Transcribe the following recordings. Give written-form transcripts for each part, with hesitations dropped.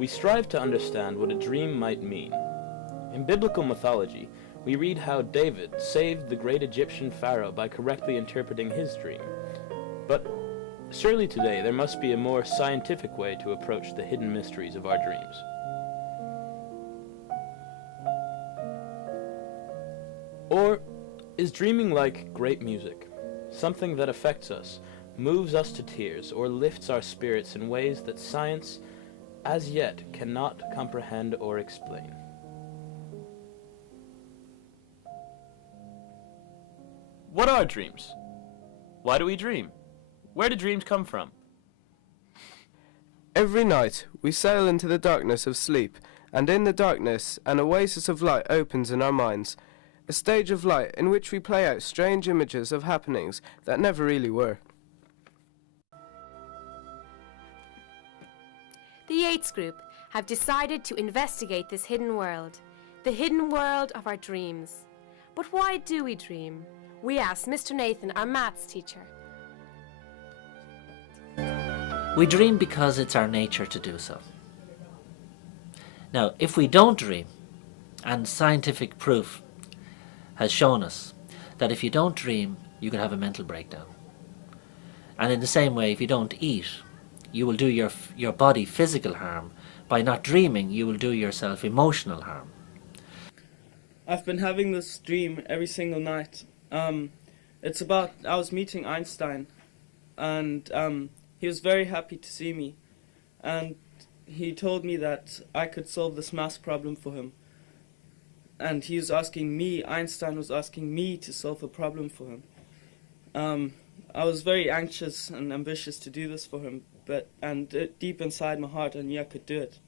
we strive to understand what a dream might mean. In biblical mythology, we read how David saved the great Egyptian pharaoh by correctly interpreting his dream. But surely today there must be a more scientific way to approach the hidden mysteries of our dreams. Or is dreaming like great music, something that affects us, moves us to tears, or lifts our spirits in ways that science, as yet, cannot comprehend or explain? What are dreams? Why do we dream? Where do dreams come from? Every night we sail into the darkness of sleep, and in the darkness an oasis of light opens in our minds, a stage of light in which we play out strange images of happenings that never really were. The Yeats Group have decided to investigate this hidden world, the hidden world of our dreams. But why do we dream? We asked Mr Nathan, our maths teacher. We dream because it's our nature to do so. Now, if we don't dream, and scientific proof has shown us that if you don't dream, you can have a mental breakdown. And in the same way, if you don't eat, you will do your body physical harm. By not dreaming, you will do yourself emotional harm. I've been having this dream every single night. It's about, I was meeting Einstein, and he was very happy to see me, and he told me that I could solve this maths problem for him. And he was asking me, Einstein was asking me to solve a problem for him. I was very anxious and ambitious to do this for him, and deep inside my heart I knew I could do it.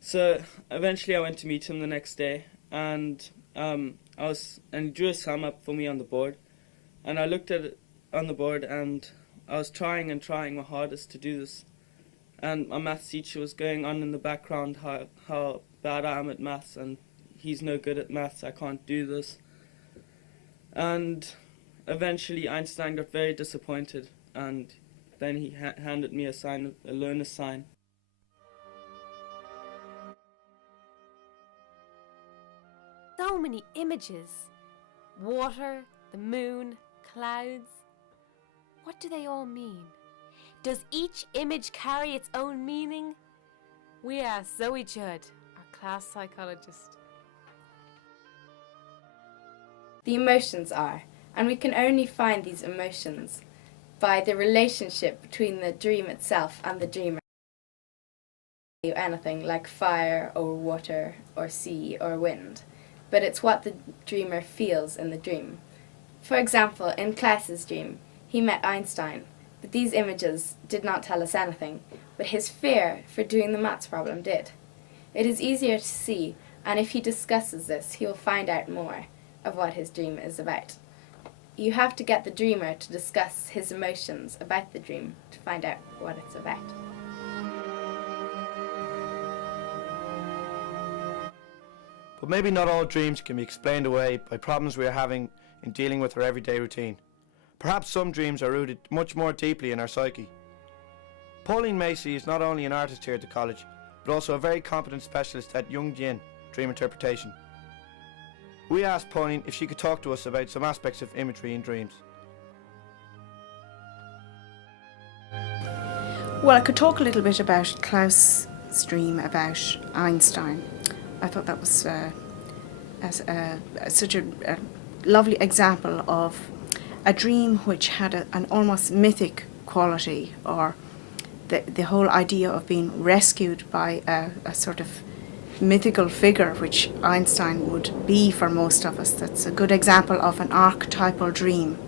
So eventually I went to meet him the next day, and he drew a sum up for me on the board, and I looked at it on the board, and I was trying my hardest to do this. And my maths teacher was going on in the background how bad I am at maths, and he's no good at maths, I can't do this. And eventually Einstein got very disappointed, and then he handed me a learner's sign. So many images. Water, the moon, clouds. What do they all mean? Does each image carry its own meaning? We asked Zoe Judd, our class psychologist. The emotions are, and we can only find these emotions by the relationship between the dream itself and the dreamer. Anything like fire or water or sea or wind, but it's what the dreamer feels in the dream. For example, in Klaus's dream, he met Einstein, but these images did not tell us anything, but his fear for doing the maths problem did. It is easier to see, and if he discusses this, he will find out more of what his dream is about. You have to get the dreamer to discuss his emotions about the dream to find out what it's about. But maybe not all dreams can be explained away by problems we are having in dealing with our everyday routine. Perhaps some dreams are rooted much more deeply in our psyche. Pauline Macy is not only an artist here at the college, but also a very competent specialist at Jungian dream interpretation. We asked Pauline if she could talk to us about some aspects of imagery in dreams. Well, I could talk a little bit about Klaus's dream about Einstein. I thought that was such a lovely example of a dream which had an almost mythic quality, or the whole idea of being rescued by a sort of mythical figure, which Einstein would be for most of us. That's a good example of an archetypal dream.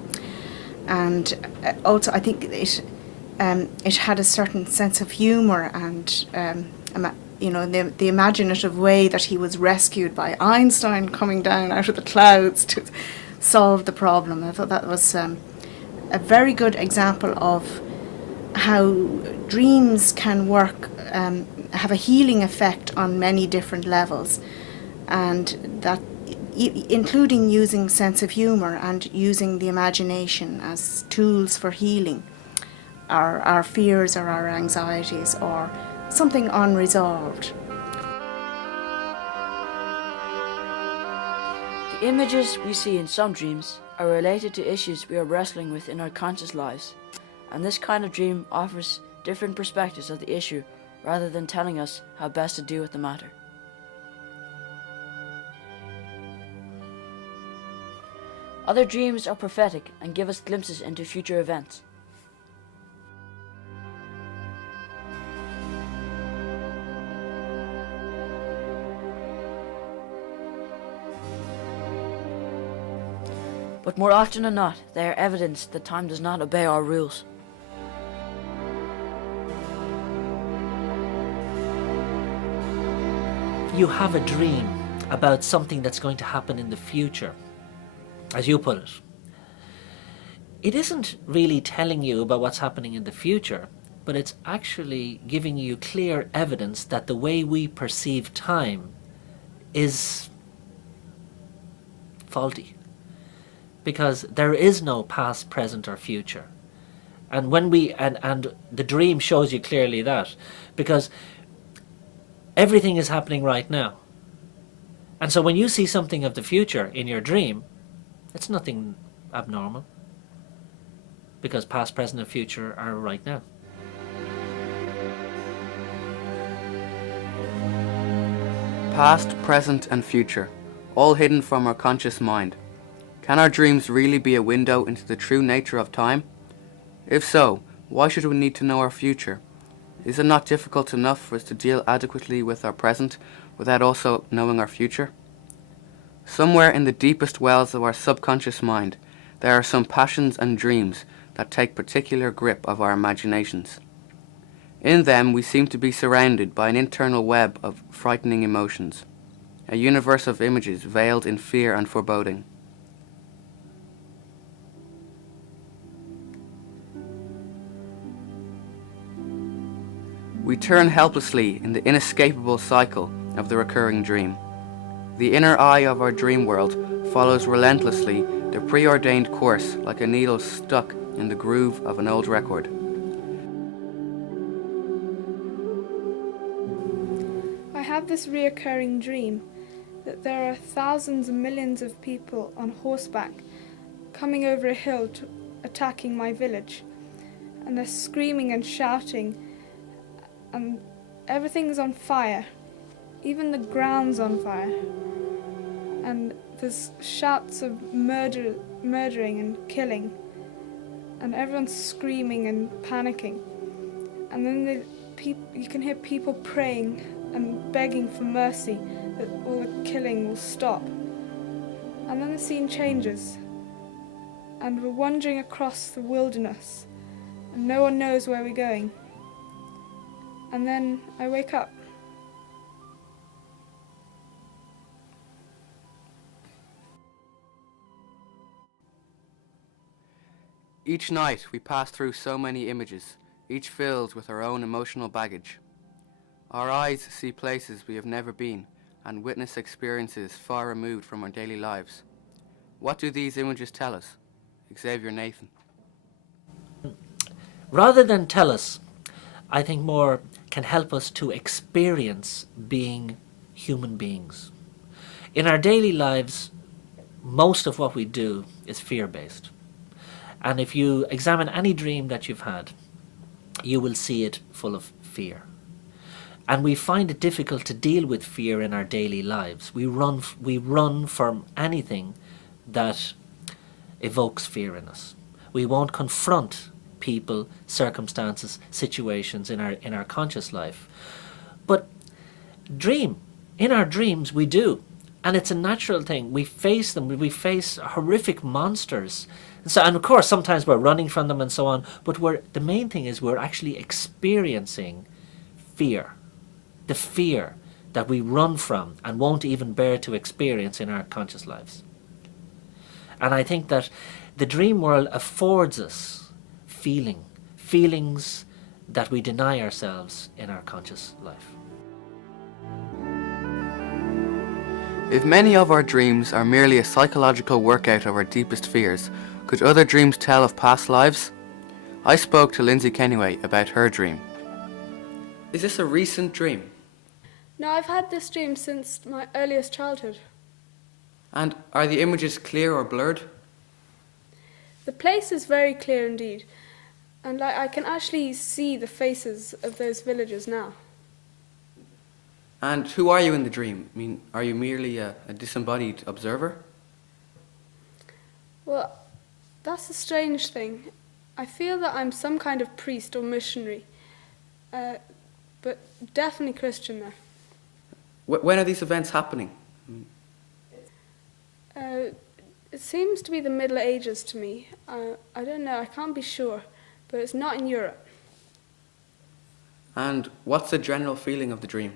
And also I think it had a certain sense of humour and the imaginative way that he was rescued by Einstein coming down out of the clouds to solve the problem. I thought that was a very good example of how dreams can work, have a healing effect on many different levels, and that including using sense of humour and using the imagination as tools for healing our fears or our anxieties, or something unresolved. The images we see in some dreams are related to issues we are wrestling with in our conscious lives, and this kind of dream offers different perspectives of the issue rather than telling us how best to deal with the matter. Other dreams are prophetic and give us glimpses into future events. But more often than not, they are evidence that time does not obey our rules. You have a dream about something that's going to happen in the future, as you put it. It isn't really telling you about what's happening in the future, but it's actually giving you clear evidence that the way we perceive time is faulty. Because there is no past, present or future. And when and the dream shows you clearly that, because everything is happening right now. And so when you see something of the future in your dream, it's nothing abnormal, because past, present and future are right now. Past, present and future, all hidden from our conscious mind. Can our dreams really be a window into the true nature of time? If so, why should we need to know our future? Is it not difficult enough for us to deal adequately with our present without also knowing our future? Somewhere in the deepest wells of our subconscious mind, there are some passions and dreams that take particular grip of our imaginations. In them we seem to be surrounded by an internal web of frightening emotions, a universe of images veiled in fear and foreboding. We turn helplessly in the inescapable cycle of the recurring dream. The inner eye of our dream world follows relentlessly the preordained course like a needle stuck in the groove of an old record. I have this reoccurring dream that there are thousands and millions of people on horseback coming over a hill attacking my village, and they're screaming and shouting, and everything's on fire, even the ground's on fire, and there's shouts of murdering and killing, and everyone's screaming and panicking, and then you can hear people praying and begging for mercy that all the killing will stop. And then the scene changes, and we're wandering across the wilderness, and no one knows where we're going. And then I wake up. Each night we pass through so many images, each filled with our own emotional baggage. Our eyes see places we have never been and witness experiences far removed from our daily lives. What do these images tell us? Xavier Nathan. Rather than tell us, I think more can help us to experience being human beings. In our daily lives, most of what we do is fear-based. And if you examine any dream that you've had, you will see it full of fear. And we find it difficult to deal with fear in our daily lives. We run from anything that evokes fear in us. We won't confront people, circumstances, situations in our conscious life. But in our dreams we do. And it's a natural thing. We face them. We face horrific monsters. And of course, sometimes we're running from them and so on. But the main thing is we're actually experiencing fear. The fear that we run from and won't even bear to experience in our conscious lives. And I think that the dream world affords us feelings that we deny ourselves in our conscious life. If many of our dreams are merely a psychological workout of our deepest fears, could other dreams tell of past lives? I spoke to Lindsay Kennyway about her dream. is this a recent dream? No, I've had this dream since my earliest childhood. And are the images clear or blurred? The place is very clear indeed, and I can actually see the faces of those villagers now. And who are you in the dream? I mean, are you merely a disembodied observer? Well, that's a strange thing. I feel that I'm some kind of priest or missionary, but definitely Christian now. When are these events happening? It seems to be the Middle Ages to me. I don't know, I can't be sure, but it's not in Europe. And what's the general feeling of the dream?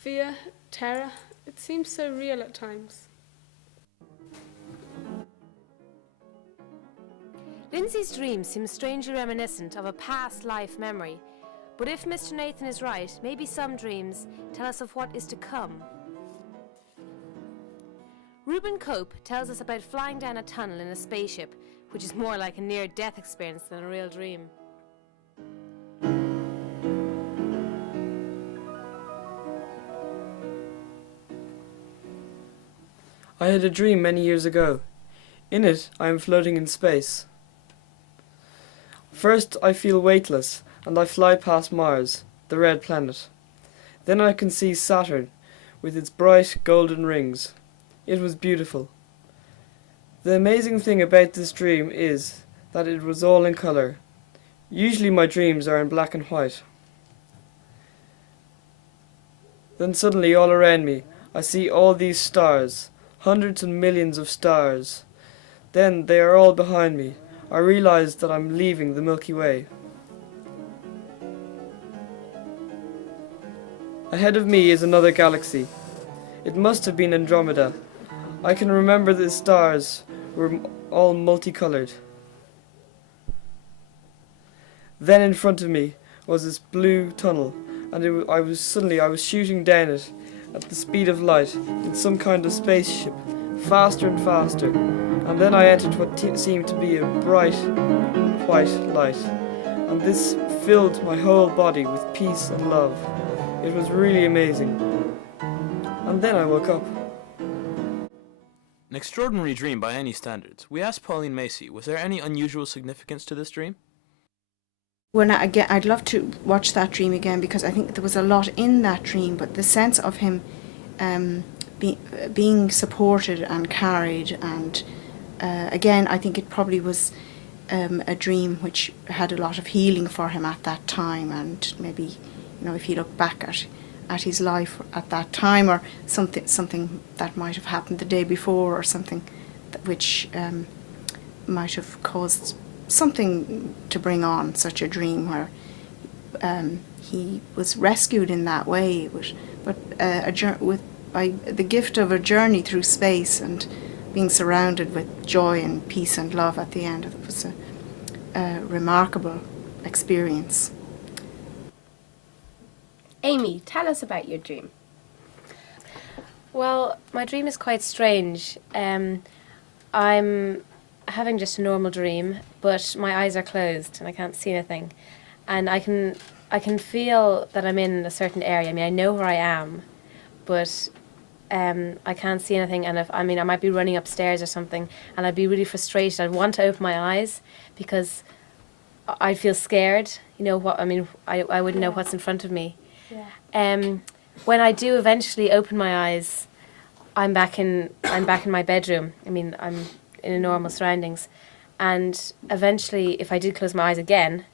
Fear, terror, it seems so real at times. Lindsay's dream seems strangely reminiscent of a past life memory, but if Mr. Nathan is right, maybe some dreams tell us of what is to come. Reuben Cope tells us about flying down a tunnel in a spaceship, which is more like a near-death experience than a real dream. I had a dream many years ago. In it, I am floating in space. First, I feel weightless, and I fly past Mars, the red planet. Then I can see Saturn, with its bright golden rings. It was beautiful. The amazing thing about this dream is that it was all in colour. Usually my dreams are in black and white. Then suddenly, all around me, I see all these stars, hundreds and millions of stars. Then they are all behind me. I realize that I'm leaving the Milky Way. Ahead of me is another galaxy. It must have been Andromeda. I can remember the stars were all multicolored. Then in front of me was this blue tunnel, and I was shooting down it at the speed of light in some kind of spaceship, faster and faster. And then I entered what seemed to be a bright white light, and this filled my whole body with peace and love. It was really amazing. And then I woke up. An extraordinary dream by any standards. We asked Pauline Macy, was there any unusual significance to this dream? I'd love to watch that dream again, because I think there was a lot in that dream, but the sense of him being supported and carried, and again, I think it probably was a dream which had a lot of healing for him at that time, and maybe, if you look back at his life at that time, or something that might have happened the day before, or something which might have caused something to bring on such a dream where he was rescued in that way, but by the gift of a journey through space and being surrounded with joy and peace and love at the end. It was a remarkable experience. Amy, tell us about your dream. Well, my dream is quite strange. I'm having just a normal dream, but my eyes are closed and I can't see anything. And I can feel that I'm in a certain area. I mean, I know where I am, but I can't see anything. And I might be running upstairs or something, and I'd be really frustrated. I'd want to open my eyes because I'd feel scared. I wouldn't know what's in front of me. Yeah. When I do eventually open my eyes, I'm back in my bedroom. I'm in normal surroundings, and eventually, if I did close my eyes again,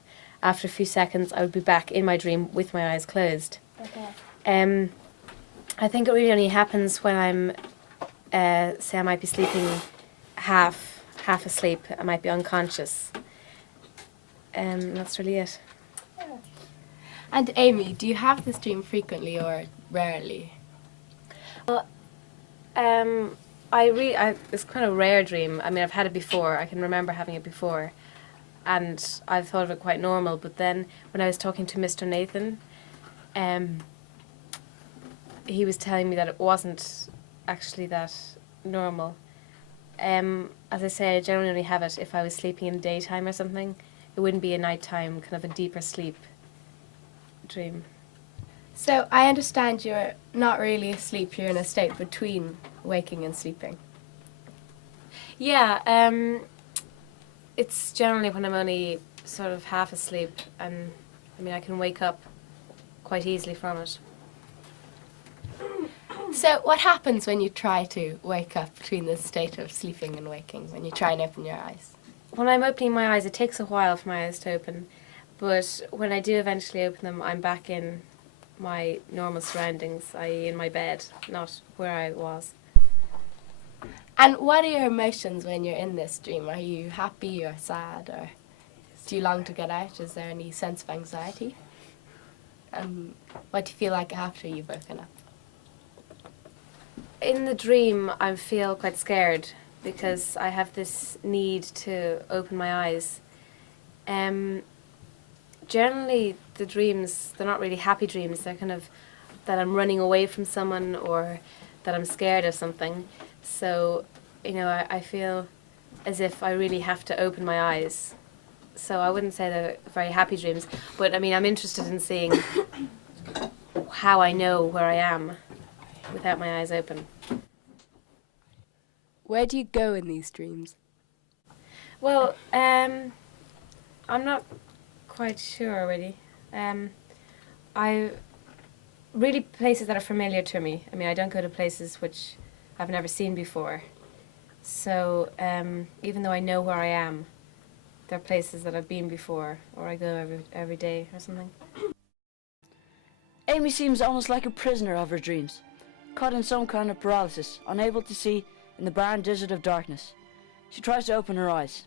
after a few seconds, I would be back in my dream with my eyes closed. Okay. I think it really only happens when I'm, say, I might be sleeping half asleep. I might be unconscious. That's really it. And Amy, do you have this dream frequently or rarely? Well, it's kind of a rare dream. I've had it before. I can remember having it before, and I've thought of it quite normal. But then, when I was talking to Mr. Nathan, he was telling me that it wasn't actually that normal. As I say, I generally only have it if I was sleeping in the daytime or something. It wouldn't be a nighttime, kind of a deeper sleep. dream. So I understand you're not really asleep, you're in a state between waking and sleeping. Yeah, it's generally when I'm only sort of half asleep, and I mean I can wake up quite easily from it. So what happens when you try to wake up between the state of sleeping and waking, when you try and open your eyes? When I'm opening my eyes, it takes a while for my eyes to open, but when I do eventually open them, I'm back in my normal surroundings, i.e. in my bed, not where I was. And what are your emotions when you're in this dream? Are you happy or sad, or do you long to get out? Is there any sense of anxiety? What do you feel like after you've woken up? In the dream, I feel quite scared because I have this need to open my eyes. Generally, the dreams, they're not really happy dreams. They're kind of that I'm running away from someone or that I'm scared of something. So, you know, I feel as if I really have to open my eyes. So I wouldn't say they're very happy dreams. But, I mean, I'm interested in seeing how I know where I am without my eyes open. Where do you go in these dreams? Well, I'm not quite sure really. I really places that are familiar to me. I mean, I don't go to places which I've never seen before. So even though I know where I am, there are places that I've been before, or I go every day or something. Amy seems almost like a prisoner of her dreams, caught in some kind of paralysis, unable to see in the barren desert of darkness. She tries to open her eyes.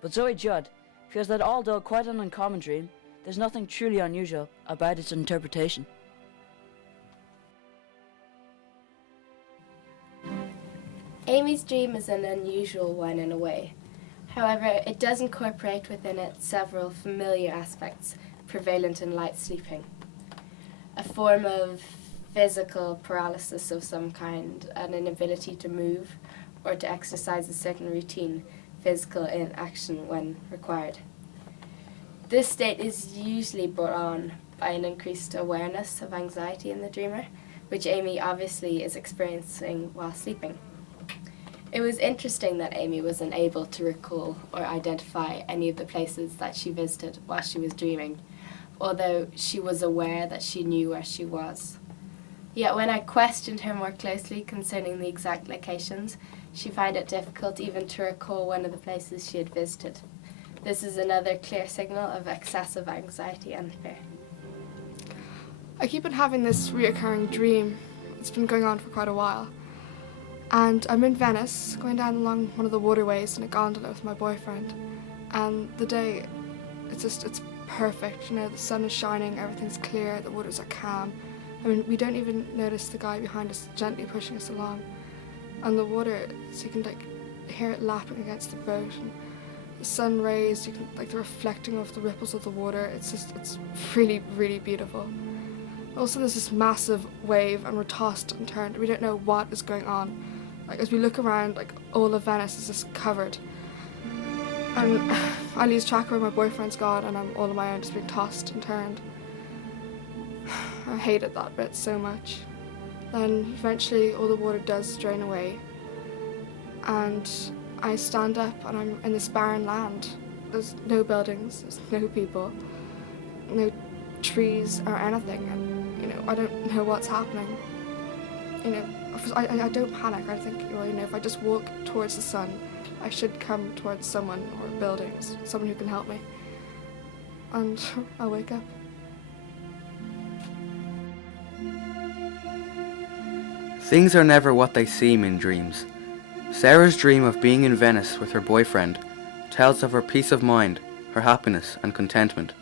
But Zoe Judd feels that although quite an uncommon dream, there's nothing truly unusual about its interpretation. Amy's dream is an unusual one in a way. However, it does incorporate within it several familiar aspects prevalent in light sleeping. A form of physical paralysis of some kind, an inability to move or to exercise a certain routine, physical inaction when required. This state is usually brought on by an increased awareness of anxiety in the dreamer, which Amy obviously is experiencing while sleeping. It was interesting that Amy was unable to recall or identify any of the places that she visited while she was dreaming, although she was aware that she knew where she was. Yet when I questioned her more closely concerning the exact locations, she found it difficult even to recall one of the places she had visited. This is another clear signal of excessive anxiety and fear. I keep on having this reoccurring dream. It's been going on for quite a while. And I'm in Venice, going down along one of the waterways in a gondola with my boyfriend. And the day, it's perfect. You know, the sun is shining, everything's clear, the waters are calm. I mean, we don't even notice the guy behind us gently pushing us along. And the water, so you can like hear it lapping against the boat. And the sun rays, you can like the reflecting of the ripples of the water. It's really, really beautiful. Also, there's this massive wave, and we're tossed and turned. We don't know what is going on. Like as we look around, like all of Venice is just covered. And I lose track of where my boyfriend's gone, and I'm all on my own, just being tossed and turned. I hated that bit so much. Then eventually all the water does drain away, and I stand up and I'm in this barren land. There's no buildings, there's no people, no trees or anything, and you know, I don't know what's happening. You know, I don't panic. I think, well, you know, if I just walk towards the sun, I should come towards someone or buildings, someone who can help me. And I wake up. Things are never what they seem in dreams. Sarah's dream of being in Venice with her boyfriend tells of her peace of mind, her happiness and contentment.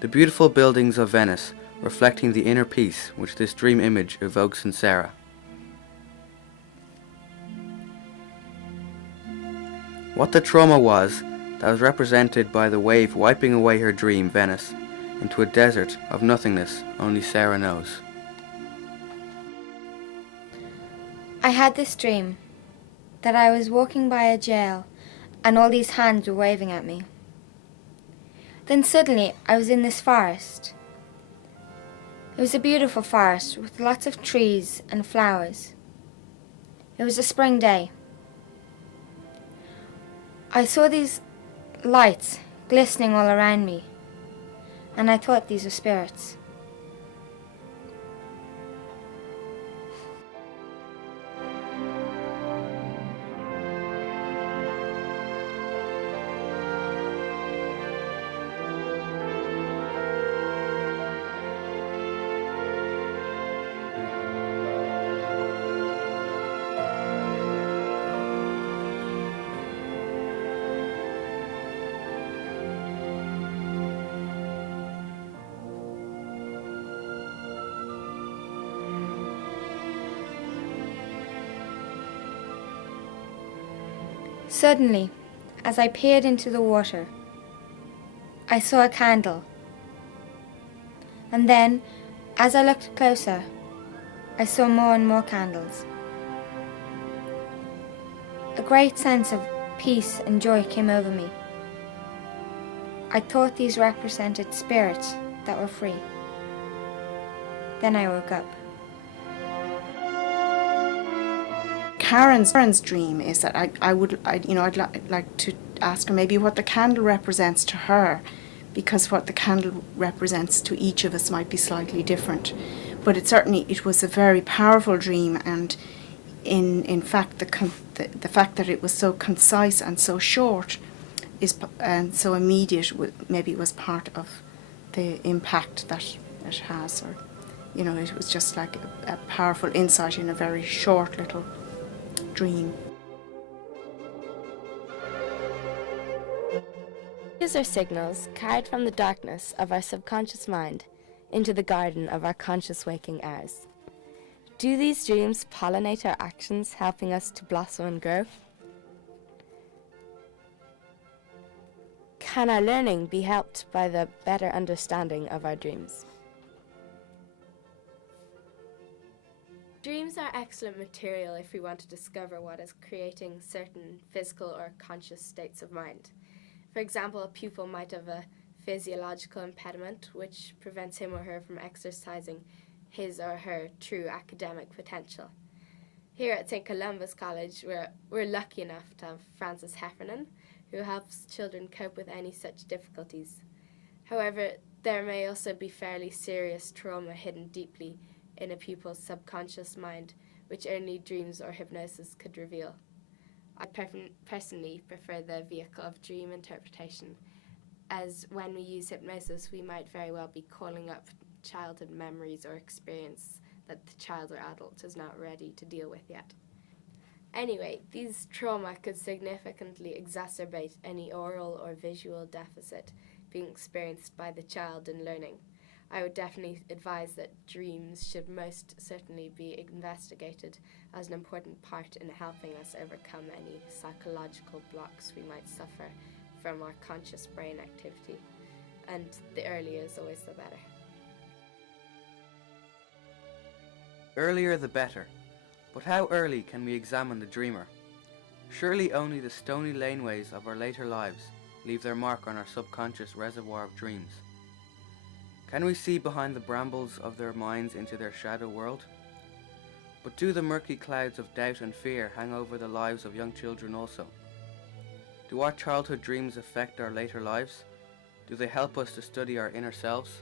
The beautiful buildings of Venice reflecting the inner peace which this dream image evokes in Sarah. What the trauma was that was represented by the wave wiping away her dream Venice into a desert of nothingness only Sarah knows. I had this dream that I was walking by a jail and all these hands were waving at me. Then suddenly I was in this forest. It was a beautiful forest with lots of trees and flowers. It was a spring day. I saw these lights glistening all around me, and I thought these were spirits. Suddenly, as I peered into the water, I saw a candle. And then, as I looked closer, I saw more and more candles. A great sense of peace and joy came over me. I thought these represented spirits that were free. Then I woke up. Karen's dream is that I'd like to ask her maybe what the candle represents to her, because what the candle represents to each of us might be slightly different. But it was a very powerful dream, and in fact the fact that it was so concise and so short and so immediate maybe was part of the impact that it has, or it was just like a powerful insight in a very short little dream. These are signals carried from the darkness of our subconscious mind into the garden of our conscious waking hours. Do these dreams pollinate our actions, helping us to blossom and grow? Can our learning be helped by the better understanding of our dreams? Dreams are excellent material if we want to discover what is creating certain physical or conscious states of mind. For example, a pupil might have a physiological impediment which prevents him or her from exercising his or her true academic potential. Here at St Columba's College, we're lucky enough to have Frances Heffernan, who helps children cope with any such difficulties. However, there may also be fairly serious trauma hidden deeply in a pupil's subconscious mind, which only dreams or hypnosis could reveal. I personally prefer the vehicle of dream interpretation, as when we use hypnosis, we might very well be calling up childhood memories or experience that the child or adult is not ready to deal with yet. Anyway, these trauma could significantly exacerbate any oral or visual deficit being experienced by the child in learning. I would definitely advise that dreams should most certainly be investigated as an important part in helping us overcome any psychological blocks we might suffer from our conscious brain activity. And the earlier is always the better. Earlier the better. But how early can we examine the dreamer? Surely only the stony laneways of our later lives leave their mark on our subconscious reservoir of dreams. Can we see behind the brambles of their minds into their shadow world? But do the murky clouds of doubt and fear hang over the lives of young children also? Do our childhood dreams affect our later lives? Do they help us to study our inner selves?